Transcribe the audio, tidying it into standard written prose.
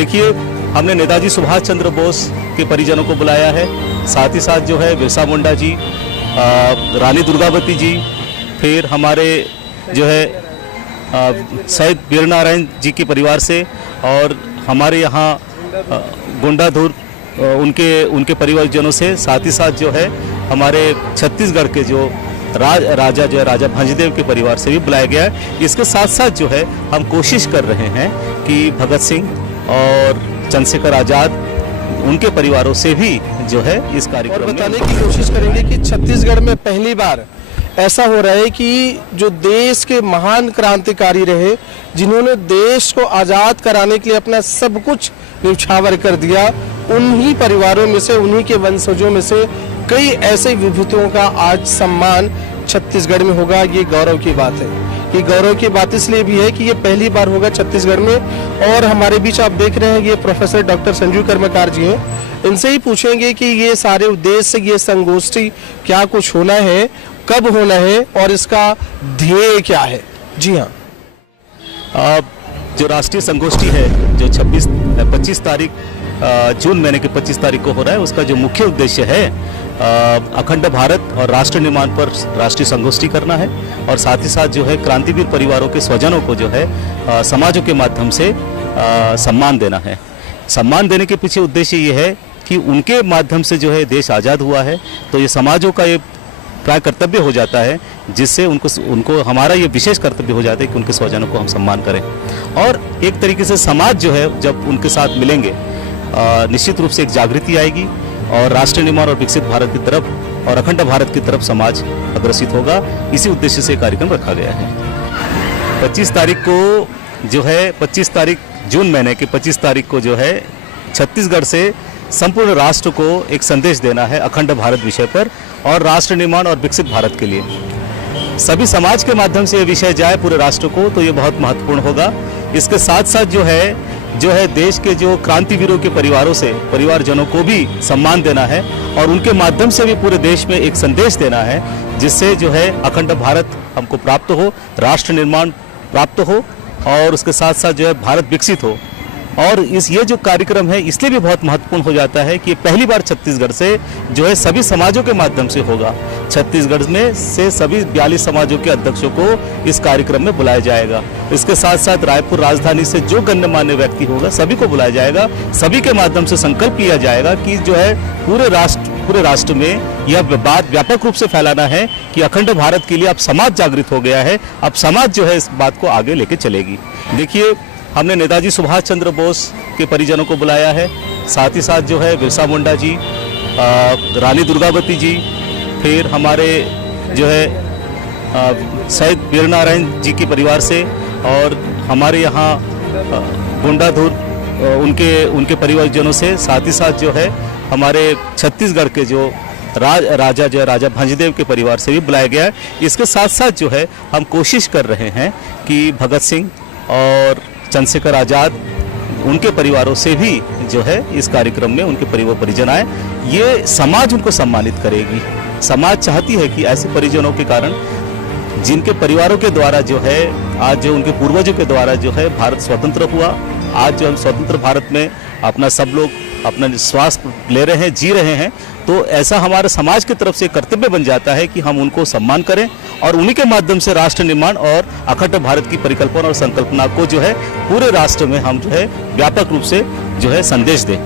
देखिए, हमने नेताजी सुभाष चंद्र बोस के परिजनों को बुलाया है, साथ ही साथ जो है बिरसा मुंडा जी, रानी दुर्गावती जी, फिर हमारे जो है शहीद वीर नारायण जी के परिवार से, और हमारे यहाँ गुंडाधुर उनके परिवारजनों से, साथ ही साथ जो है हमारे छत्तीसगढ़ के जो राजा जो है राजा भंजदेव के परिवार से भी बुलाया गया है। इसके साथ साथ जो है हम कोशिश कर रहे हैं कि भगत सिंह और चंद्रशेखर आज़ाद उनके परिवारों से भी जो है इस कार्यक्रम में बताने की कोशिश करेंगे कि छत्तीसगढ़ में पहली बार ऐसा हो रहा है कि जो देश के महान क्रांतिकारी रहे, जिन्होंने देश को आज़ाद कराने के लिए अपना सब कुछ न्यौछावर कर दिया, उन्हीं परिवारों में से, उन्हीं के वंशजों में से कई ऐसे विभूतियों का आज सम्मान छत्तीसगढ़ में होगा। ये गौरव की बात है। ये गौरव की बात इसलिए भी है कि ये पहली बार होगा छत्तीसगढ़ में। और हमारे बीच आप देख रहे हैं ये प्रोफेसर डॉक्टर संजीव कर्मकार जी हैं। इनसे ही पूछेंगे कि ये सारे उद्देश्य, ये संगोष्ठी क्या कुछ होना है, कब होना है और इसका ध्येय क्या है। जी हाँ, जो राष्ट्रीय संगोष्ठी है जो 25 तारीख जून महीने के 25 तारीख को हो रहा है, उसका जो मुख्य उद्देश्य है अखंड भारत और राष्ट्र निर्माण पर राष्ट्रीय संगोष्ठी करना है, और साथ ही साथ जो है क्रांतिवीर परिवारों के स्वजनों को जो है समाजों के माध्यम से सम्मान देना है। सम्मान देने के पीछे उद्देश्य ये है कि उनके माध्यम से जो है देश आज़ाद हुआ है, तो ये समाजों का ये प्राय कर्तव्य हो जाता है, जिससे उनको हमारा ये विशेष कर्तव्य हो जाता है कि उनके स्वजनों को हम सम्मान करें। और एक तरीके से समाज जो है जब उनके साथ मिलेंगे, निश्चित रूप से एक जागृति आएगी और राष्ट्र निर्माण और विकसित भारत की तरफ और अखंड भारत की तरफ समाज अग्रसित होगा। इसी उद्देश्य से कार्यक्रम रखा गया है। 25 तारीख को जो है 25 तारीख जून महीने के 25 तारीख को जो है छत्तीसगढ़ से संपूर्ण राष्ट्र को एक संदेश देना है अखंड भारत विषय पर और राष्ट्र निर्माण और विकसित भारत के लिए। सभी समाज के माध्यम से ये विषय जाए पूरे राष्ट्र को, तो ये बहुत महत्वपूर्ण होगा। इसके साथ साथ जो है देश के जो क्रांतिवीरों के परिवारों से, परिवारजनों को भी सम्मान देना है और उनके माध्यम से भी पूरे देश में एक संदेश देना है, जिससे जो है अखंड भारत हमको प्राप्त हो, राष्ट्र निर्माण प्राप्त हो और उसके साथ साथ जो है भारत विकसित हो। और ये जो कार्यक्रम है इसलिए भी बहुत महत्वपूर्ण हो जाता है कि पहली बार छत्तीसगढ़ से जो है सभी समाजों के माध्यम से होगा। छत्तीसगढ़ में से सभी 42 समाजों के अध्यक्षों को इस कार्यक्रम में बुलाया जाएगा। इसके साथ साथ रायपुर राजधानी से जो गण्यमान्य व्यक्ति होगा सभी को बुलाया जाएगा। सभी के माध्यम से संकल्प लिया जाएगा कि जो है पूरे राष्ट्र में यह बात व्यापक रूप से फैलाना है कि अखंड भारत के लिए अब समाज जागृत हो गया है। अब समाज जो है इस बात को आगे लेके चलेगी। देखिए, हमने नेताजी सुभाष चंद्र बोस के परिजनों को बुलाया है, साथ ही साथ जो है बिरसा मुंडा जी, रानी दुर्गावती जी, फिर हमारे जो है शहीद वीर नारायण जी के परिवार से, और हमारे यहाँ गुंडाधुर उनके परिवारजनों से, साथ ही साथ जो है हमारे छत्तीसगढ़ के जो राजा जो है राजा भंजदेव के परिवार से भी बुलाया गया है। इसके साथ साथ जो है हम कोशिश कर रहे हैं कि भगत सिंह और चंद्रशेखर आज़ाद उनके परिवारों से भी जो है इस कार्यक्रम में उनके परिजन आए। ये समाज उनको सम्मानित करेगी। समाज चाहती है कि ऐसे परिजनों के कारण, जिनके परिवारों के द्वारा जो है आज जो उनके पूर्वजों के द्वारा जो है भारत स्वतंत्र हुआ, आज जो हम स्वतंत्र भारत में अपना सब लोग अपना श्वास ले रहे हैं, जी रहे हैं, तो ऐसा हमारे समाज की तरफ से कर्तव्य बन जाता है कि हम उनको सम्मान करें और उन्हीं के माध्यम से राष्ट्र निर्माण और अखंड भारत की परिकल्पना और संकल्पना को जो है पूरे राष्ट्र में हम जो है व्यापक रूप से जो है संदेश दें।